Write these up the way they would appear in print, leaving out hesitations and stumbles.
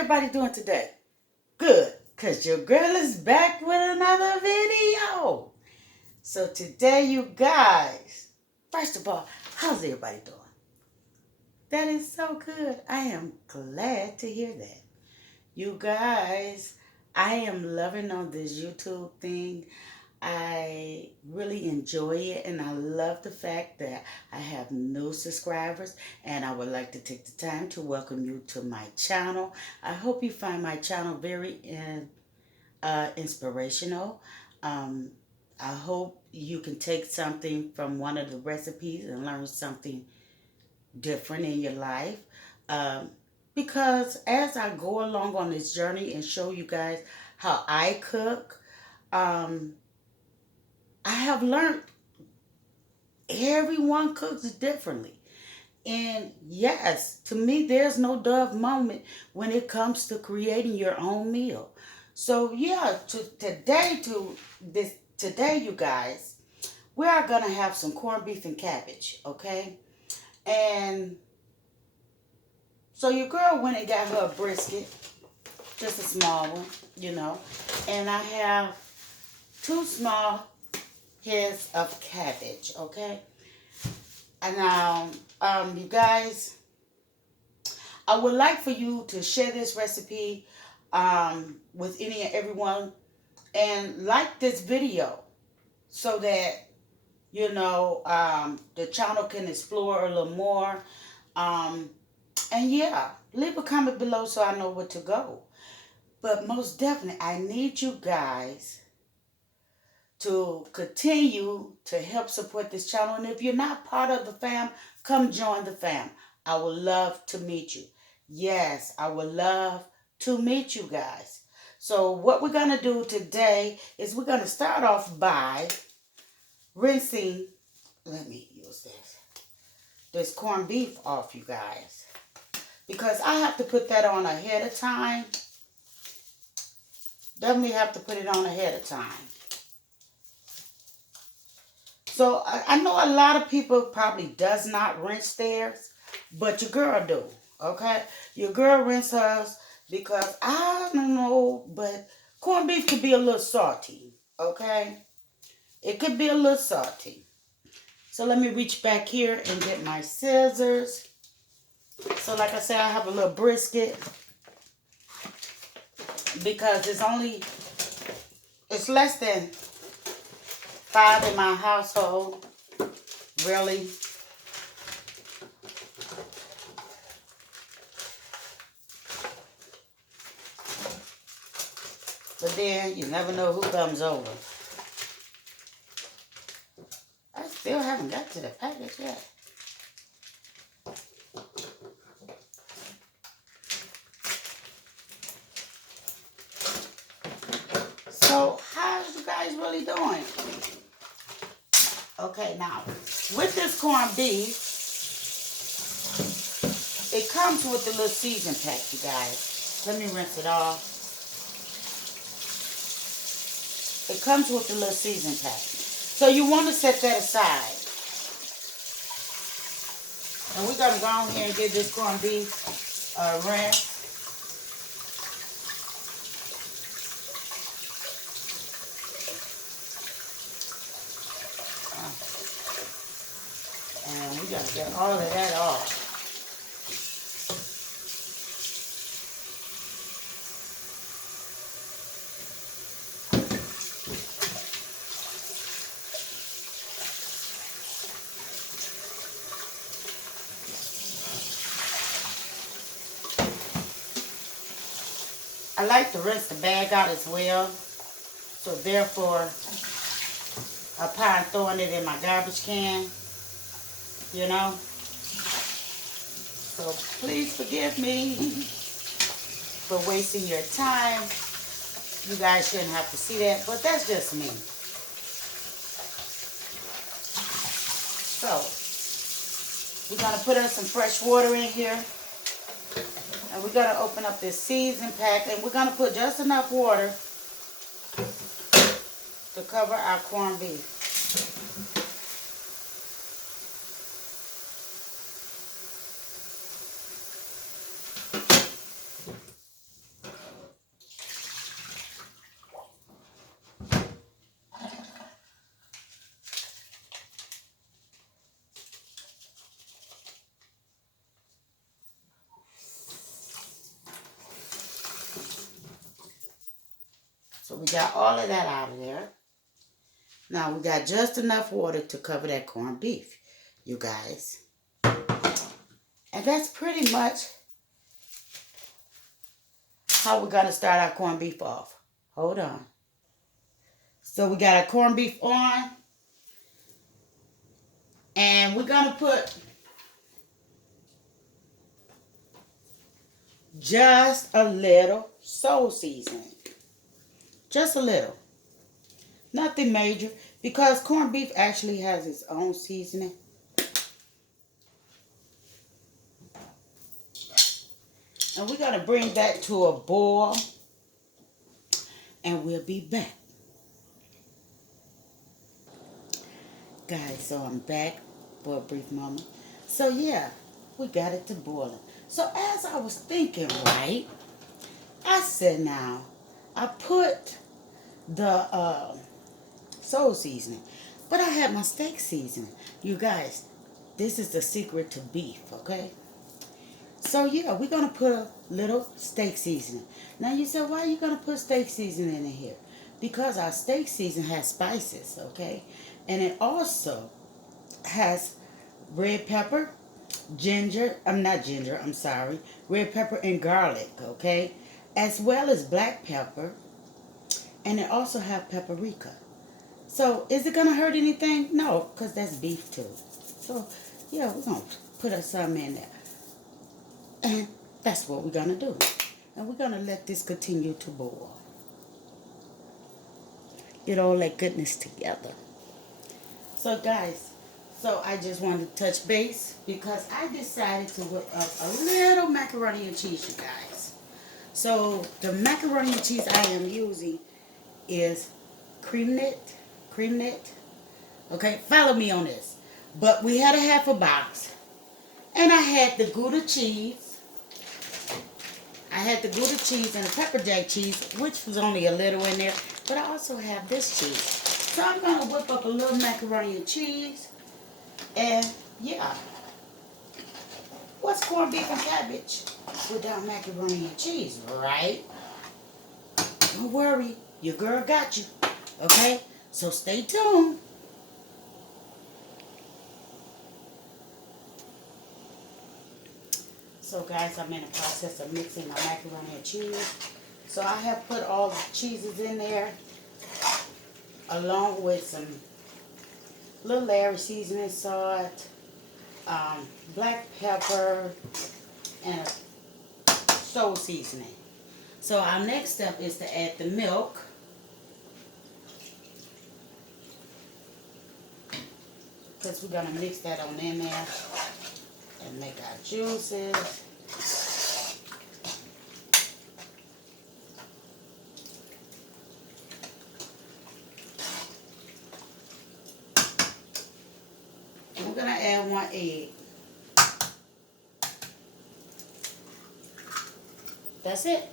everybody doing today? Good, because your girl is back with another video. So today, you guys, first of all, how's everybody doing? That is so good. I am glad to hear that. You guys, I am loving on this YouTube thing. I really enjoy it, and I love the fact that I have new subscribers, and I would like to take the time to welcome you to my channel. I hope you find my channel very inspirational. Um, I hope you can take something from one of the recipes and learn something different in your life. Um, because as I go along on this journey and show you guys how I cook, I have learned everyone cooks differently. And yes, to me, there's no dove moment when it comes to creating your own meal. So yeah, today, you guys, we are gonna have some corned beef and cabbage, okay? And so your girl went and got her a brisket, just a small one, and I have two small heads of cabbage, okay? And now, you guys, I would like for you to share this recipe with any and everyone, and like this video so that the channel can explore a little more. And yeah, leave a comment below so I know where to go. But most definitely, I need you guys to continue to help support this channel. And if you're not part of the fam, come join the fam. I would love to meet you. Yes, I would love to meet you guys. So what we're going to do today is we're going to start off by rinsing, let me use this corned beef off, you guys. Because I have to put that on ahead of time. Definitely have to put it on ahead of time. So I know a lot of people probably does not rinse theirs, but your girl do, okay? Your girl rinse hers because I don't know, but corned beef could be a little salty, okay? It could be a little salty. So let me reach back here and get my scissors. So like I said, I have a little brisket because it's less than 5 in my household, really. But then you never know who comes over. I still haven't got to the package yet. So how's you guys really doing? Okay, now with this corned beef, it comes with a little season pack, you guys. Let me rinse it off. It comes with a little season pack. So you want to set that aside. And we're going to go on here and get this corned beef rinsed. And we got to get all of that off. I like to rinse the bag out as well. So therefore, upon throwing it in my garbage can, So please forgive me for wasting your time. You guys shouldn't have to see that, but that's just me. So, we're going to put us some fresh water in here. And we're going to open up this season pack. And we're going to put just enough water to cover our corned beef. we got all of that out of there. Now we got just enough water to cover that corned beef, you guys. And that's pretty much how we're going to start our corned beef off. Hold on. So we got our corned beef on. And we're going to put just a little soul seasoning. Just a little. Nothing major, because corned beef actually has its own seasoning. And we're going to bring that to a boil. And we'll be back. Guys, so I'm back for a brief moment. So yeah, we got it to boiling. So as I was thinking, right, I said now, I put the soul seasoning, but I had my steak seasoning. You guys, this is the secret to beef, okay? So yeah, we're going to put a little steak seasoning. Now you said, why are you going to put steak seasoning in here? Because our steak seasoning has spices, okay? And it also has red pepper, red pepper and garlic, okay? As well as black pepper. And it also has paprika. So is it going to hurt anything? No, because that's beef too. So yeah, we're going to put some in there. And that's what we're going to do. And we're going to let this continue to boil. Get all that goodness together. So guys, so I just wanted to touch base because I decided to whip up a little macaroni and cheese, you guys. So the macaroni and cheese I am using is cream knit. Okay, follow me on this. But we had a half a box. And I had the Gouda cheese. I had the Gouda cheese and the pepper jack cheese, which was only a little in there. But I also have this cheese. So I'm going to whip up a little macaroni and cheese. And yeah. What's corned beef and cabbage without macaroni and cheese, right? Don't worry. Your girl got you. Okay? So stay tuned. So guys, I'm in the process of mixing my macaroni and cheese. So I have put all the cheeses in there, along with some little Larry seasoning salt, black pepper, and soul seasoning. So our next step is to add the milk. Because we're going to mix that on in there and make our juices. And we're going to add 1 egg. That's it.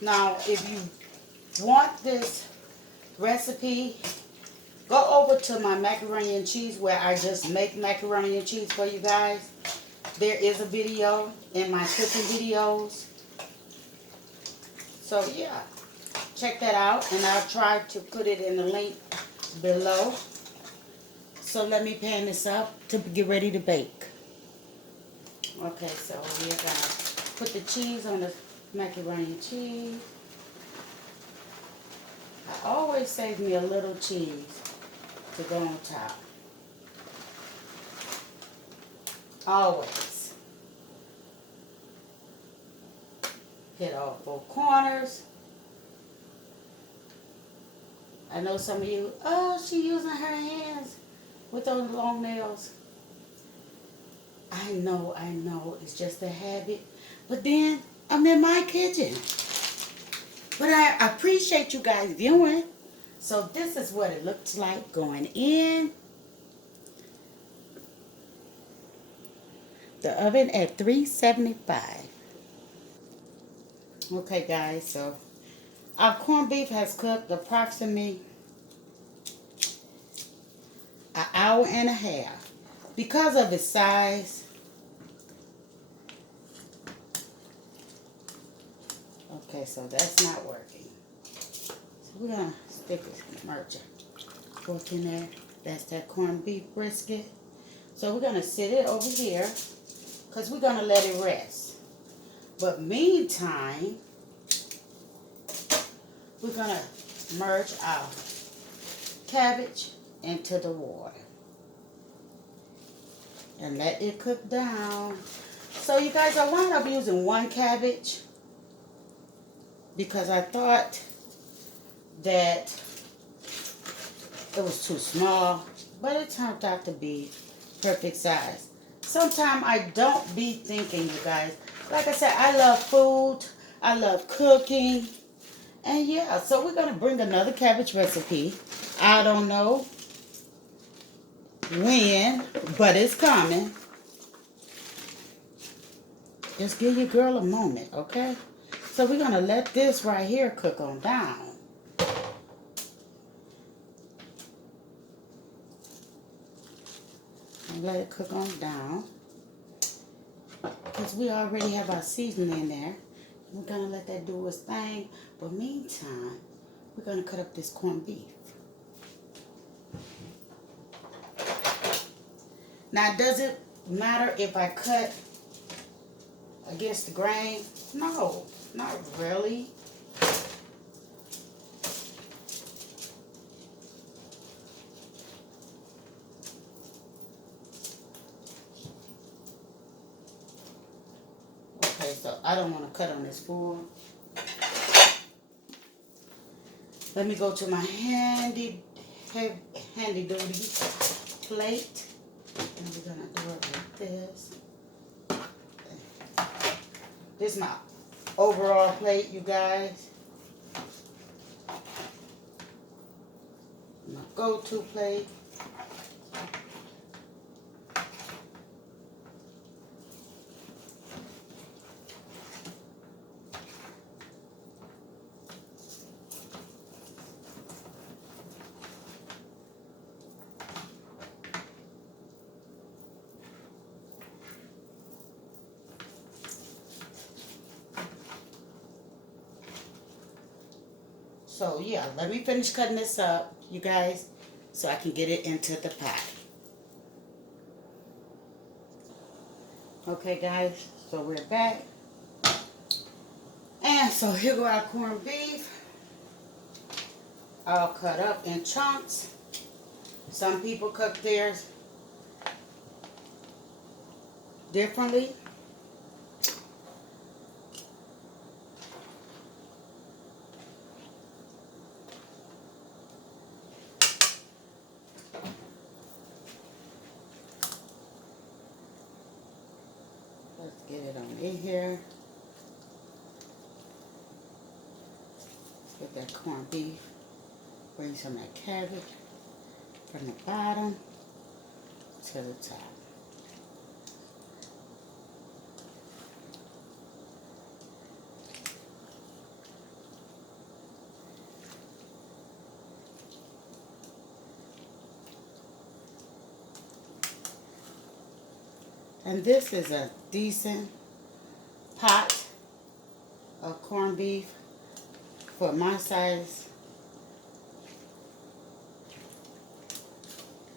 Now, if you want this recipe, go over to my macaroni and cheese where I just make macaroni and cheese for you guys. There is a video in my cooking videos. So yeah, check that out, and I'll try to put it in the link below. So let me pan this up to get ready to bake. Okay, so we're going to put the cheese on the macaroni and cheese. I always save me a little cheese to go on top. Always. Hit all 4 corners. I know some of you, oh, she using her hands with those long nails. I know, it's just a habit. But then, I'm in my kitchen. But I appreciate you guys viewing. So this is what it looks like going in the oven at 375. Okay guys, so our corned beef has cooked approximately an hour and a half. Because of its size, Okay, so that's not working. So we're gonna stick this merger fork in there. That's that corned beef brisket. So we're gonna sit it over here because we're gonna let it rest. But meantime, we're gonna merge our cabbage into the water and let it cook down. So you guys, I wound up using one cabbage because I thought that it was too small, but it turned out to be perfect size. Sometimes I don't be thinking, you guys. Like I said, I love food, I love cooking, and yeah, so we're gonna bring another cabbage recipe. I don't know when, but it's coming. Just give your girl a moment, okay? So we're gonna let this right here cook on down. And let it cook on down. Because we already have our seasoning in there. We're gonna let that do its thing. But meantime, we're gonna cut up this corned beef. Now, does it matter if I cut against the grain? No, not really. Okay, so I don't want to cut on this fork. Let me go to my handy duty plate. And we're gonna do it like this. This is my overall plate, you guys. My go-to plate. So yeah, let me finish cutting this up, you guys, so I can get it into the pot. Okay guys, so we're back. And so here go our corned beef. All cut up in chunks. Some people cook theirs differently. Let's get it on in here. Let's get that corned beef. Bring some of that cabbage from the bottom to the top. And this is a decent pot of corned beef for my size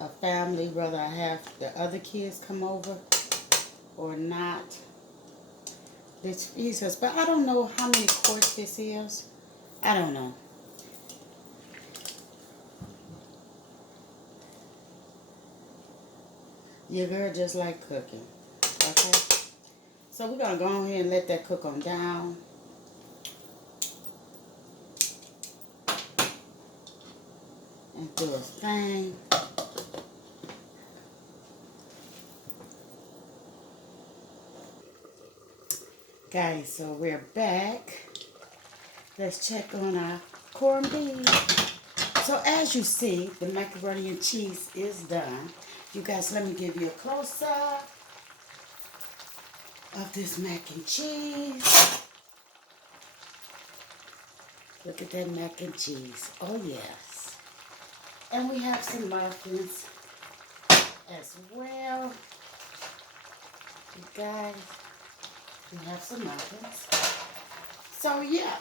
of family, whether I have the other kids come over or not. This feeds us, but I don't know how many quarts this is. I don't know. Your girl just like cooking. Okay? So we're going to go ahead and let that cook on down. And do its thing. Guys, so we're back. Let's check on our corned beef. So as you see, the macaroni and cheese is done. You guys, let me give you a close-up of this mac and cheese. Look at that mac and cheese. Oh, yes. And we have some muffins as well. You guys, we have some muffins. So yeah,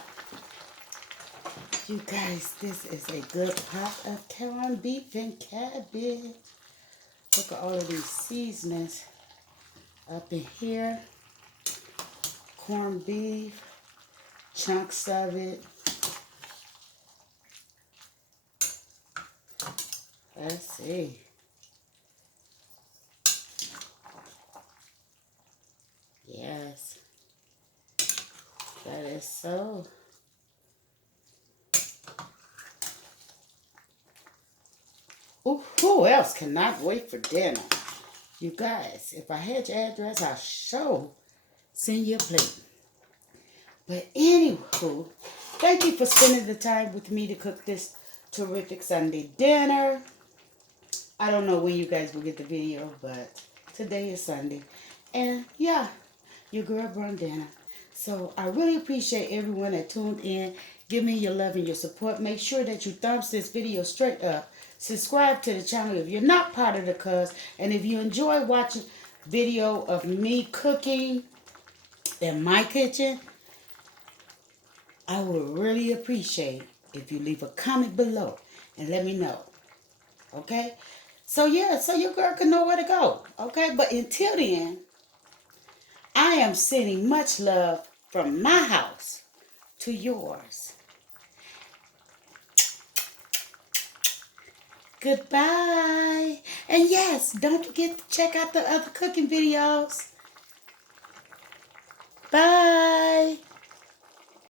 you guys, this is a good pot of corned beef and cabbage. Look at all of these seasonings up in here. Corned beef, chunks of it. Let's see. Yes, that is so. Ooh, who else cannot wait for dinner? You guys, if I had your address, I'll sure send you a plate. But anywho, thank you for spending the time with me to cook this terrific Sunday dinner. I don't know when you guys will get the video, but today is Sunday. And yeah, your girl brought dinner. So I really appreciate everyone that tuned in. Give me your love and your support. Make sure that you thumbs this video straight up. Subscribe to the channel if you're not part of the cuz. And if you enjoy watching video of me cooking in my kitchen, I would really appreciate if you leave a comment below and let me know. Okay? So yeah, so your girl can know where to go. Okay? But until then, I am sending much love from my house to yours. Goodbye. And yes, don't forget to check out the other cooking videos.